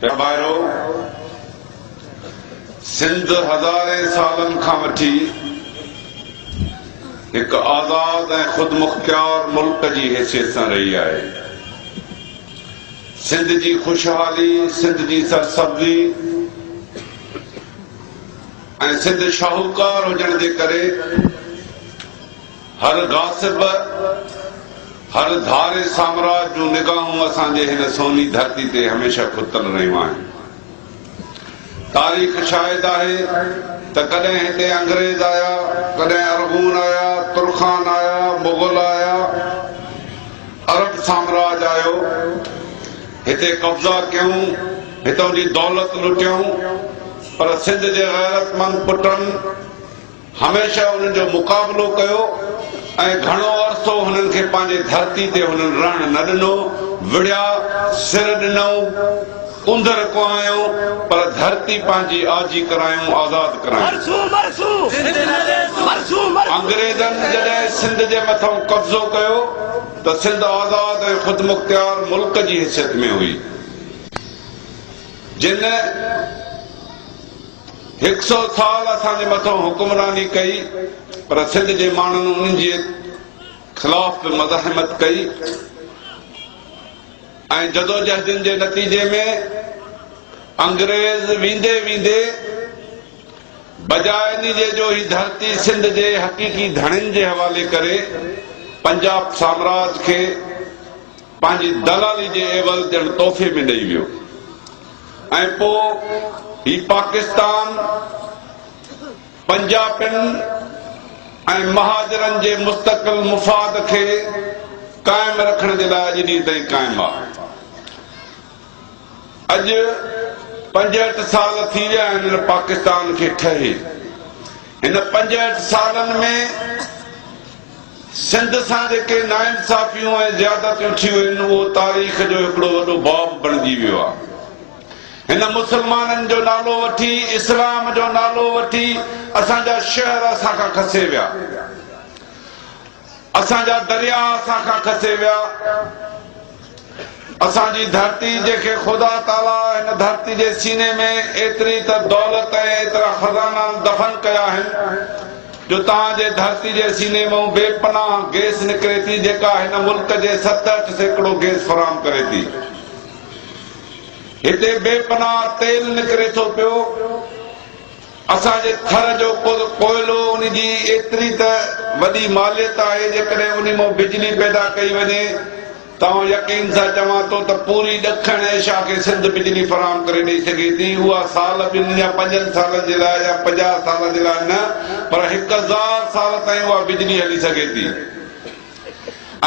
भाइरो सिंध हज़ारे सालन खां वठी एक आज़ाद ऐं खुद मुख्तियार मुल्क जी हैसियत सां रही आहे। सिंध जी खुशहाली, सिंध जी सरसब्ज़ी ऐं सिंध शाहूकार हुजण जे करे हर गासिब, हर धारे साम्राज्य जूं निगाहूं असांजे हिन सोनी धरती ते हमेशह खुतल रहियूं आहिनि। तारीख़ शाहिद आहे त कॾहिं हिते अंग्रेज आया, कॾहिं अरगून आया, तुर्खान आया, मुगल आया, अरब साम्राज्य आयो, हिते कब्ज़ा कयूं, हितां जी दौलत लुटियूं, पर सिंध जे गैरतमंद पुटनि हमेशह उन्हनि जो मुक़ाबिलो कयो ऐं घणो अरसो हुननि खे पंहिंजे धरती ते हुननि रण न ॾिनो, विढ़िया, सिर ॾिनऊं, उंदर कुआयूं, पर धरती पंहिंजी आजी करायूं, आज़ाद करायूं। अंग्रेज़नि जॾहिं सिंध जे मथां कब्ज़ो कयो त सिंध आज़ाद ऐं खुद मुख्तियार मुल्क जी हैसियत में हुई। जिन 100 साल असांजे मथां हुकुमरानी कई, पर सिंध जे माण्हुनि उन्हनि जे ख़िलाफ़ मज़ाहिमत कई ऐं जदोजहदुनि जे नतीजे में अंग्रेज वेंदे वेंदे बजाय इन जे जो ही धरती सिंध जे हक़ीक़ी धणियुनि जे हवाले करे पंजाब साम्राज्य खे पंहिंजी दलाली जे एवज़ ॼण तोहफ़े में ॾेई वियो ऐं पोइ ही पाकिस्तान पंजाबियुनि ऐं महाजरनि जे मुस्तक़िल मुफ़ाद खे कायम रखण जे लाइ अॼु ॾींहुं ताईं कायम आहे। अॼु 65 साल थी विया आहिनि हिन पाकिस्तान खे ठहे। हिन 65 सालनि में सिंध सां जेके नाइंसाफ़ियूं ऐं ज़्यादतियूं थियूं आहिनि, उहो तारीख़ जो हिकिड़ो वॾो बाब बणिजी वियो आहे। हिन मुसलमाननि जो नालो वठी, इस्लाम जो नालो वठी असांजा शहर असांखां खसे विया, असांजा दरिया असांखां खसे विया, असांजी धरती जेके ख़ुदा ताला हिन धरती जे सीने में एतिरी त दौलत ऐं एतिरा खज़ाना दफ़न कया आहिनि जो तव्हांजे धरती जे सीने मां बेपनाह गैस निकिरे थी, जेका हिन मुल्क जे 67% गैस फराहम करे थी। हिते बेपनाह तेल निकिरे थो पियो, असांजे थर जो कोयलो उन जी एतिरी त वॾी मालियत आहे, जेकॾहिं उन मां बिजली पैदा कई वञे, तव्हां यकीन सां चवां थो त पूरी ॾखण एशिया खे सिंध बिजली फराहम करे ॾेई सघे थी। उहा साल ॿिनि या 5 सालनि जे लाइ या 50 साल जे लाइ न, पर 1000 साल ताईं उहा बिजली हली सघे थी।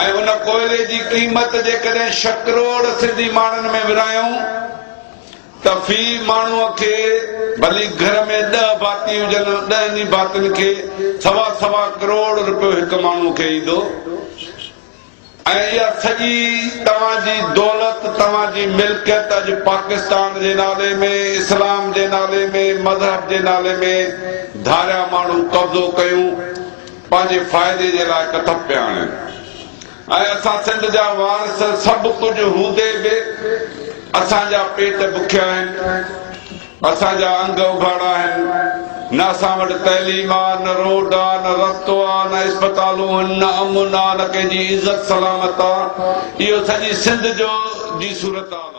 ऐं उन कोयले जी क़ीमत जेकॾहिं 6 करोड़ सिंधी माण्हुनि में विरायूं त फी माण्हूअ खे भली घर में 10 भाती हुजनि, 10 भातियुनि खे 1.25 करोड़ रुपयो हिकु माण्हू खे ईंदो। ऐं इहा सॼी तव्हांजी दौलत, तव्हांजी मिल्कियत अॼु पाकिस्तान जे नाले में, इस्लाम जे नाले में, मज़हब जे नाले में धारिया माण्हू कब्ज़ो कयूं, पंहिंजे फ़ाइदे जे लाइ कथप पिया आहिनि। ऐं असां सिंध जा वारिस सभु कुझु हूंदे बि असांजा पेट बुखिया आहिनि, असांजा अंग उघाड़ा आहिनि, न असां वटि तइलीम आहे, न रोड आहे, न रस्तो आहे, न इस्पतालूं आहिनि, न अमुन आहे, न कंहिंजी इज़त सलामत आहे। इहो सॼी सिंध जो जी सूरत आहे।